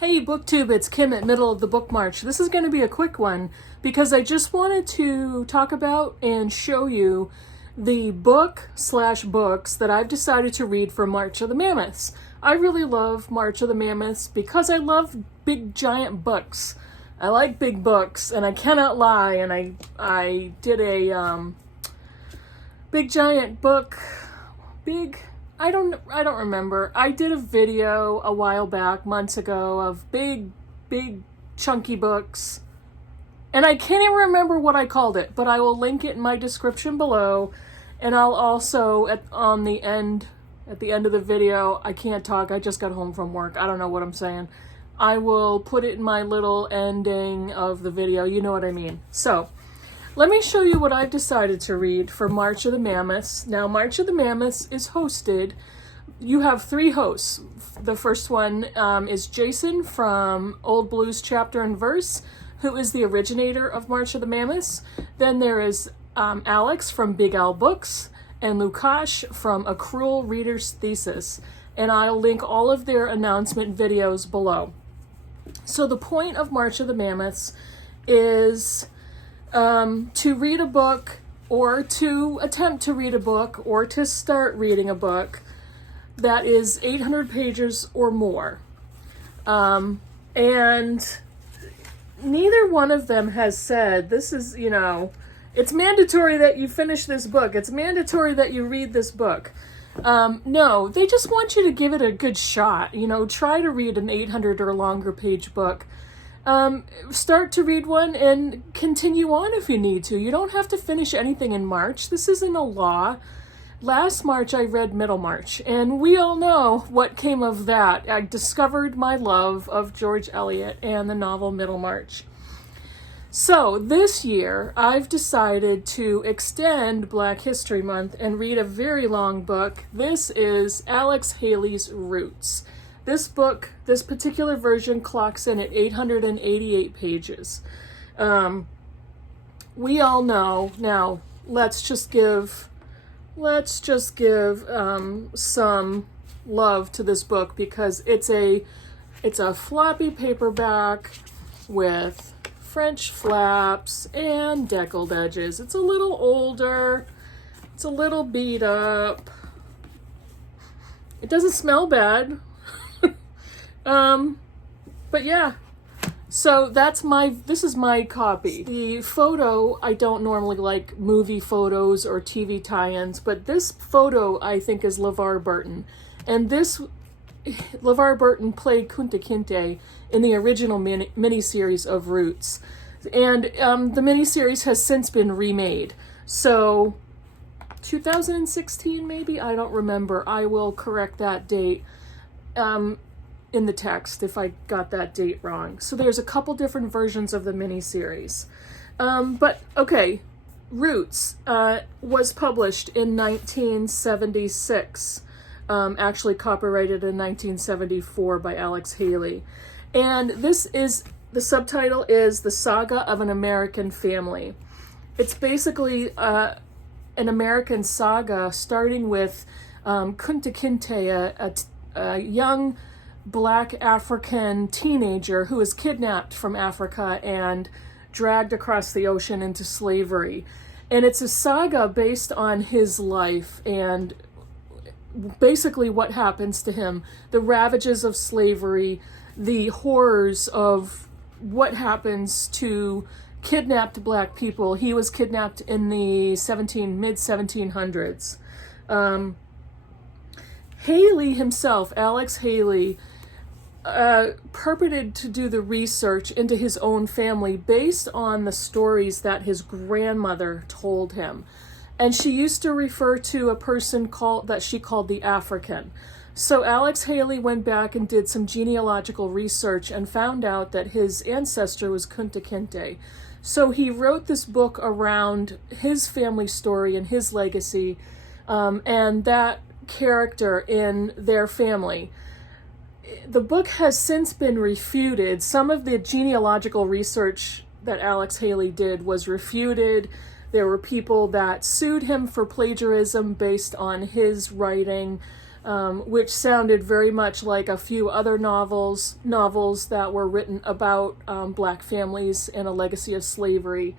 Hey BookTube, it's Kim at Middle of the Book March. This is going to be a quick one because I just wanted to talk about and show you the books that I've decided to read for March of the Mammoths. I really love March of the Mammoths because I love big giant books. I like big books and I cannot lie, and I did a big giant book, I don't remember. I did a video a while back, months ago, of big chunky books. And I can't even remember what I called it, but I will link it in my description below. And I'll also, at the end of the video, I can't talk, I just got home from work. I don't know what I'm saying. I will put it in my little ending of the video, you know what I mean. So, let me show you what I've decided to read for March of the Mammoths. Now, March of the Mammoths is hosted. You have 3 hosts. The first one is Jason from Old Blues Chapter and Verse, who is the originator of March of the Mammoths. Then there is Alex from Big Al Books and Lukash from A Cruel Reader's Thesis. And I'll link all of their announcement videos below. So the point of March of the Mammoths is to read a book, or to attempt to read a book, or to start reading a book that is 800 pages or more. And neither one of them has said, this is, it's mandatory that you finish this book. It's mandatory that you read this book. No, they just want you to give it a good shot. Try to read an 800 or longer page book. Start to read one and continue on if you need to. You don't have to finish anything in March. This isn't a law. Last March I read Middlemarch, and we all know what came of that. I discovered my love of George Eliot and the novel Middlemarch. So this year I've decided to extend Black History Month and read a very long book. This is Alex Haley's Roots. This book, this particular version, clocks in at 888 pages. We all know, now let's just give some love to this book, because it's a floppy paperback with French flaps and deckled edges. It's a little older, it's a little beat up. It doesn't smell bad. But yeah, so this is my copy. The photo, I don't normally like movie photos or TV tie-ins, but this photo I think is LeVar Burton. And LeVar Burton played Kunta Kinte in the original miniseries of Roots. And the miniseries has since been remade. So 2016 maybe? I don't remember. I will correct that date in the text if I got that date wrong. So there's a couple different versions of the miniseries. But okay, Roots was published in 1976, actually copyrighted in 1974 by Alex Haley. And the subtitle is The Saga of an American Family. It's basically an American saga starting with Kunta Kinte, a young Black African teenager who is kidnapped from Africa and dragged across the ocean into slavery. And it's a saga based on his life and basically what happens to him, the ravages of slavery, the horrors of what happens to kidnapped Black people. He was kidnapped in the mid-1700s. Haley himself, Alex Haley, purported to do the research into his own family based on the stories that his grandmother told him. And she used to refer to a person that she called the African. So Alex Haley went back and did some genealogical research and found out that his ancestor was Kunta Kinte. So he wrote this book around his family story and his legacy, and that character in their family. The book has since been refuted. Some of the genealogical research that Alex Haley did was refuted. There were people that sued him for plagiarism based on his writing. which sounded very much like a few other novels that were written about Black families and a legacy of slavery.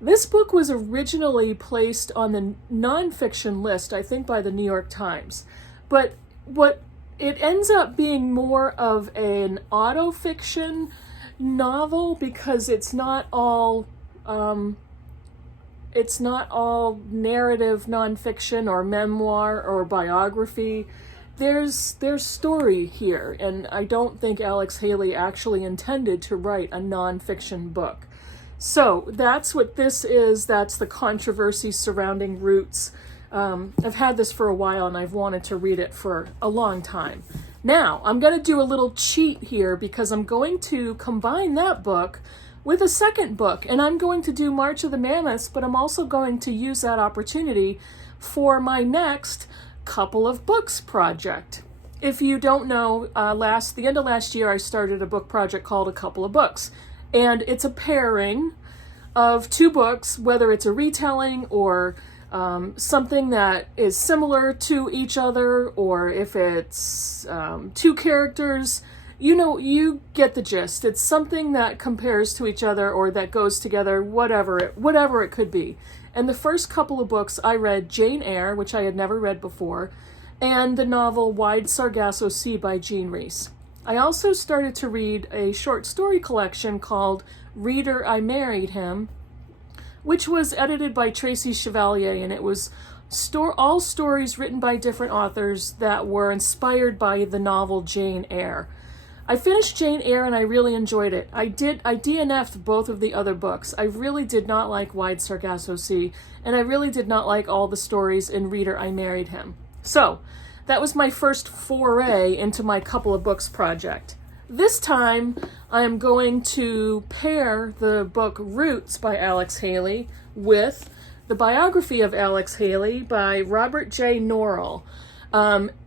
This book was originally placed on the nonfiction list, I think, by the New York Times. But what it ends up being more of an autofiction novel, because it's not all narrative nonfiction or memoir or biography. There's story here, and I don't think Alex Haley actually intended to write a nonfiction book. So that's what this is. That's the controversy surrounding Roots. I've had this for a while and I've wanted to read it for a long time. Now, I'm going to do a little cheat here because I'm going to combine that book with a second book, and I'm going to do March of the Mammoths, but I'm also going to use that opportunity for my next couple of books project. If you don't know, the end of last year I started a book project called A Couple of Books. And it's a pairing of two books, whether it's a retelling or something that is similar to each other, or if it's two characters. You know, you get the gist. It's something that compares to each other or that goes together, whatever it could be. And the first couple of books I read Jane Eyre, which I had never read before, and the novel Wide Sargasso Sea by Jean Rhys. I also started to read a short story collection called Reader, I Married Him, which was edited by Tracy Chevalier, and it was all stories written by different authors that were inspired by the novel Jane Eyre. I finished Jane Eyre and I really enjoyed it. I DNF'd both of the other books. I really did not like Wide Sargasso Sea, and I really did not like all the stories in Reader, I Married Him. So, that was my first foray into my couple of books project. This time, I am going to pair the book Roots by Alex Haley with the biography of Alex Haley by Robert J. Norrell,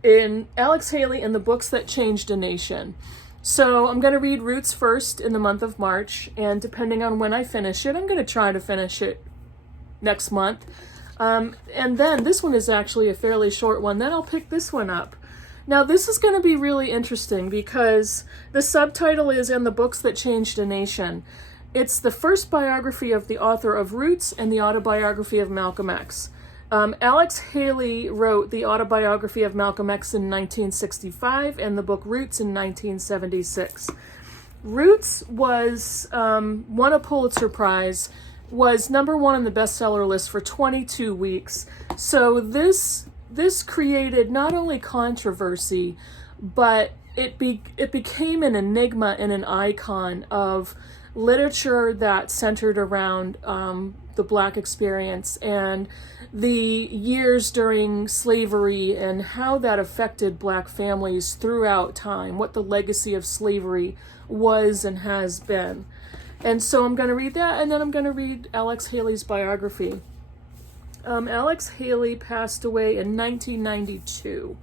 in Alex Haley and the Books That Changed a Nation. So I'm going to read Roots first in the month of March, and depending on when I finish it, I'm going to try to finish it next month. And then this one is actually a fairly short one. Then I'll pick this one up. Now this is going to be really interesting because the subtitle is "And the Books That Changed a Nation." It's the first biography of the author of Roots and the autobiography of Malcolm X. Alex Haley wrote the autobiography of Malcolm X in 1965 and the book Roots in 1976. Roots was won a Pulitzer Prize, was number one on the bestseller list for 22 weeks. So this created not only controversy, but it became an enigma and an icon of literature that centered around the Black experience and the years during slavery and how that affected Black families throughout time, what the legacy of slavery was and has been. And so I'm going to read that, and then I'm going to read Alex Haley's biography. Alex Haley passed away in 1992.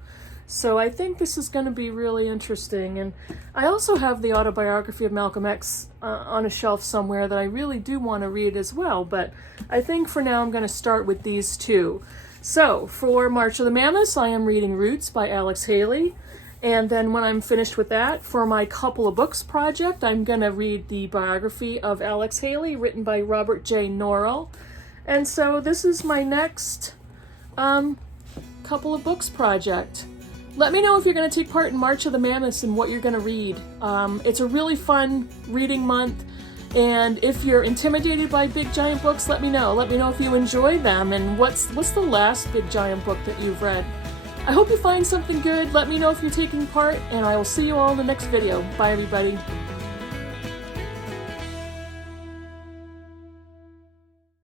So I think this is going to be really interesting. And I also have the autobiography of Malcolm X on a shelf somewhere that I really do want to read as well. But I think for now I'm going to start with these two. So for March of the Mammoths, I am reading Roots by Alex Haley. And then when I'm finished with that, for my couple of books project, I'm going to read the biography of Alex Haley written by Robert J. Norrell. And so this is my next couple of books project. Let me know if you're going to take part in March of the Mammoths and what you're going to read. It's a really fun reading month, and if you're intimidated by big giant books, let me know. Let me know if you enjoy them and what's the last big giant book that you've read. I hope you find something good. Let me know if you're taking part, and I will see you all in the next video. Bye, everybody.